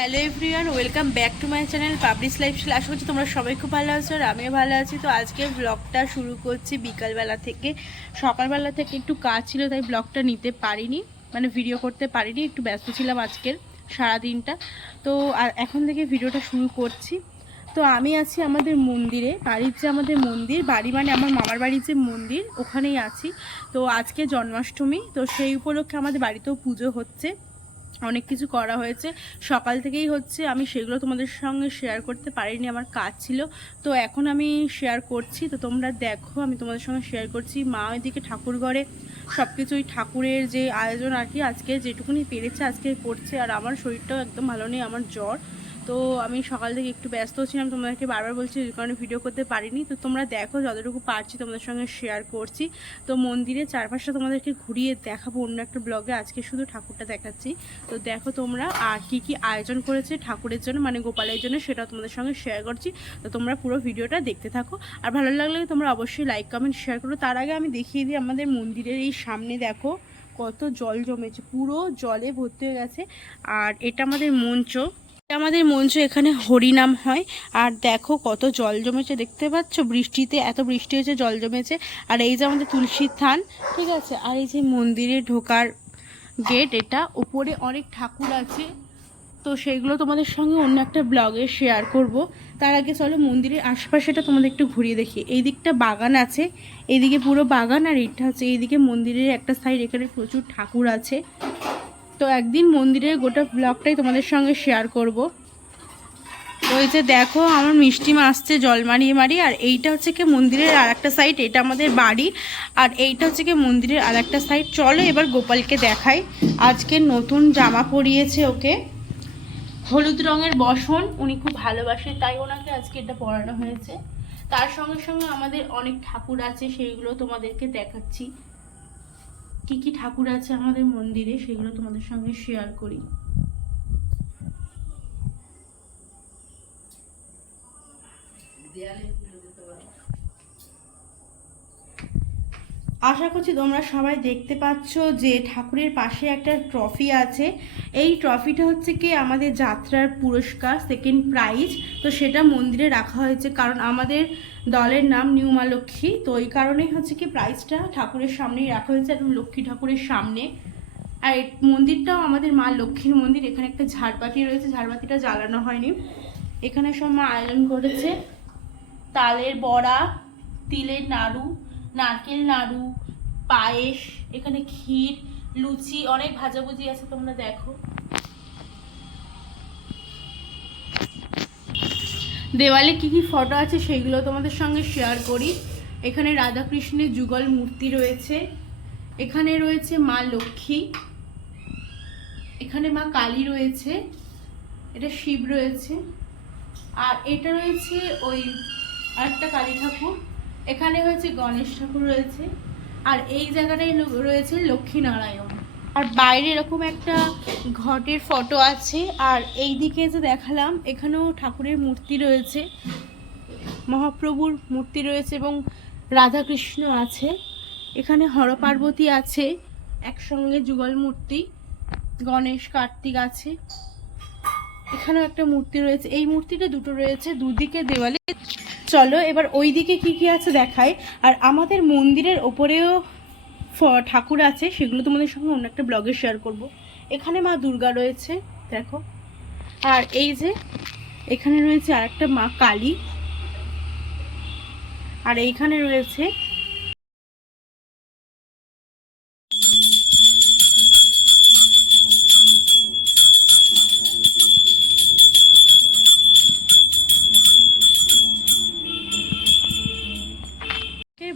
Hello everyone, welcome back to my channel publish lifestyle. আশা করছি তোমরা সবাই খুব ভালো আছো আর আমিও ভালো আছি। তো আজকে ব্লগটা শুরু করছি বিকালবেলা থেকে। সকালবেলা থেকে একটু কাজ ছিল, তাই ব্লগটা নিতে পারিনি, মানে ভিডিও করতে পারিনি, একটু ব্যস্ত ছিলাম আজকের সারাদিনটা। তো এখন থেকে ভিডিওটা শুরু করছি। তো আমি আছি আমাদের মন্দিরে, বাড়ির যে আমাদের মন্দির, বাড়ি মানে আমার মামার বাড়ির যে মন্দির, ওখানেই আছি। তো আজকে জন্মাষ্টমী, তো সেই উপলক্ষে আমাদের বাড়িতেও পুজো হচ্ছে, অনেক কিছু করা হয়েছে, সকাল থেকেই হচ্ছে। আমি সেগুলো তোমাদের সঙ্গে শেয়ার করতে পারিনি, আমার কাজ ছিল। তো এখন আমি শেয়ার করছি, তো তোমরা দেখো, আমি তোমাদের সঙ্গে শেয়ার করছি। মা ওইদিকে ঠাকুর ঘরে সব কিছু, ওই ঠাকুরের যে আয়োজন আর কি, আজকে যেটুকুনি পেরেছে আজকে করছে। আর আমার শরীরটাও একদম ভালো নেই, আমার জ্বর। তো আমি সকাল থেকে একটু ব্যস্ত ছিলাম, তোমাদেরকে বারবার বলছি, যে কারণে ভিডিও করতে পারিনি। তো তোমরা দেখো, যতটুকু পারছি তোমাদের সঙ্গে শেয়ার করছি। তো মন্দিরে চারপাশটা তোমাদেরকে ঘুরিয়ে দেখাবো অন্য একটা ব্লগে, আজকে শুধু ঠাকুরটা দেখাচ্ছি। তো দেখো তোমরা, আর কি কি আয়োজন করেছে ঠাকুরের জন্য, মানে গোপালের জন্য, সেটা তোমাদের সঙ্গে শেয়ার করছি। তো তোমরা পুরো ভিডিওটা দেখতে থাকো, আর ভালো লাগলে তোমরা অবশ্যই লাইক কমেন্ট শেয়ার করো। তার আগে আমি দেখিয়ে দিই, আমাদের মন্দিরের এই সামনে দেখো কত জল জমেছে, পুরো জলে ভর্তি হয়ে গেছে। আর এটা আমাদের মঞ্চ, এখানে হরিনাম হয়। আর দেখো কত জল জমেছে, দেখতে পাচ্ছ, বৃষ্টিতে এত বৃষ্টি হয়েছে, জল জমেছে। আর এই যে আমাদের তুলসীর থান, ঠিক আছে। আর এই যে মন্দিরে ঢোকার গেট, এটা উপরে অনেক ঠাকুর আছে, তো সেইগুলো তোমাদের সঙ্গে অন্য একটা ব্লগে শেয়ার করব। তার আগে চলো মন্দিরের আশপাশেটা তোমাদের একটু ঘুরিয়ে দেখি। এই দিকটা বাগান আছে, এইদিকে পুরো বাগান, আর এটা হচ্ছে এইদিকে মন্দিরের একটা সাইড, এখানে প্রচুর ঠাকুর আছে। তো একদিন মন্দিরের গোটা ব্লগটাই তোমাদের সঙ্গে শেয়ার করব। তো এই যে দেখো, আমার মিষ্টি মা আসছে জল মারিয়ে মারিয়ে। আর এইটা হচ্ছে কি মন্দিরের আর একটা সাইড, এটা আমাদের বাড়ি। আর এইটা হচ্ছে কি মন্দিরের আর একটা সাইড। চলো এবার গোপালকে দেখাই। আজকে নতুন জামা পরিয়েছে ওকে, হলুদ রঙের বসন, উনি খুব ভালোবাসে, তাই ওনাকে আজকে এটা পরানো হয়েছে। তার সঙ্গে সঙ্গে আমাদের অনেক ঠাকুর আছে, সেইগুলো তোমাদেরকে দেখাচ্ছি। কি কি ঠাকুর আছে আমাদের মন্দিরে, সেগুলো তোমাদের সঙ্গে শেয়ার করি। আশা করছি তোমরা সবাই দেখতে পাচ্ছ যে ঠাকুরের পাশে একটা ট্রফি আছে। এই ট্রফিটা হচ্ছে কি আমাদের যাত্রার পুরস্কার, সেকেন্ড প্রাইজ। তো সেটা মন্দিরে রাখা হয়েছে, কারণ আমাদের দলের নাম নিউ মা লক্ষ্মী। তো এই কারণেই হচ্ছে কি প্রাইজটা ঠাকুরের সামনেই রাখা হয়েছে, একদম লক্ষ্মী ঠাকুরের সামনে। আর এই মন্দিরটাও আমাদের মা লক্ষ্মীর মন্দির। এখানে একটা ঝাড়বাতি রয়েছে, ঝাড়বাতিটা জ্বালানো হয়নি। এখানে সব মা আয়োজন করেছে, তালের বড়া, তিলের নাড়ু, নারকেল নাড়ু, পায়েস, এখানে ক্ষীর, লুচি, অনেক ভাজাভুজি আছে, তোমরা দেখো। দেওয়ালে কি কি ফটো আছে সেগুলো তোমাদের সঙ্গে শেয়ার করি। এখানে রাধাকৃষ্ণের যুগল মূর্তি রয়েছে, এখানে রয়েছে মা লক্ষ্মী, এখানে মা কালী রয়েছে, এটা শিব রয়েছে, আর এটা রয়েছে ওই আরেকটা কালী ঠাকুর, এখানে হয়েছে গণেশ ঠাকুর রয়েছে, আর এই জায়গাটায় রয়েছে লক্ষ্মী নারায়ণ। আর বাইরে এরকম একটা ঘটের ফটো আছে। আর এই দিকে যে দেখালাম, এখানেও ঠাকুরের মূর্তি রয়েছে, মহাপ্রভুর মূর্তি রয়েছে এবং রাধাকৃষ্ণ আছে। এখানে হরপার্বতী আছে একসঙ্গে, যুগল মূর্তি, গণেশ কার্তিক আছে। এখানেও একটা মূর্তি রয়েছে, এই মূর্তিটা দুটো রয়েছে দুদিকে দেওয়ালে। চলো এবার ওই দিকে কি কি আছে দেখাই। আর আমাদের মন্দিরের ওপরেও ঠাকুর আছে, সেগুলো তোমাদের সঙ্গে অন্য একটা ব্লগে শেয়ার করব। এখানে মা দুর্গা রয়েছে, দেখো। আর এই যে এখানে রয়েছে আর একটা মা কালী, আর এইখানে রয়েছে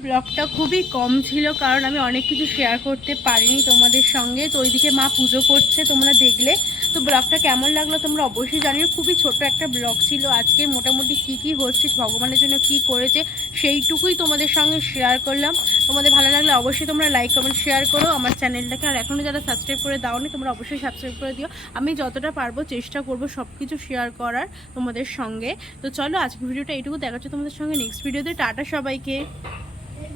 ব্লগটা খুবই কম ছিল, কারণ আমি অনেক কিছু শেয়ার করতে পারিনি তোমাদের সঙ্গে। তো ওইদিকে মা পুজো করছে, তোমরা দেখলে। তো ব্লগটা কেমন লাগলো তোমরা অবশ্যই জানিও। খুবই ছোট একটা ব্লগ ছিল আজকে, মোটামুটি কি কি হচ্ছে, ভগবানের জন্য কি করেছে, সেইটুকুই তোমাদের সঙ্গে শেয়ার করলাম। তোমাদের ভালো লাগলে অবশ্যই তোমরা লাইক কমেন্ট শেয়ার করো আমার চ্যানেলটাকে। আর এখনও যারা সাবস্ক্রাইব করে দাওনি, তোমরা অবশ্যই সাবস্ক্রাইব করে দিও। আমি যতটা পারবো চেষ্টা করব সব কিছু শেয়ার করার তোমাদের সঙ্গে। তো চলো আজকে ভিডিওটা এইটুকু, দেখাচ্ছি তোমাদের সঙ্গে নেক্সট ভিডিওতে। টাটা সবাইকে।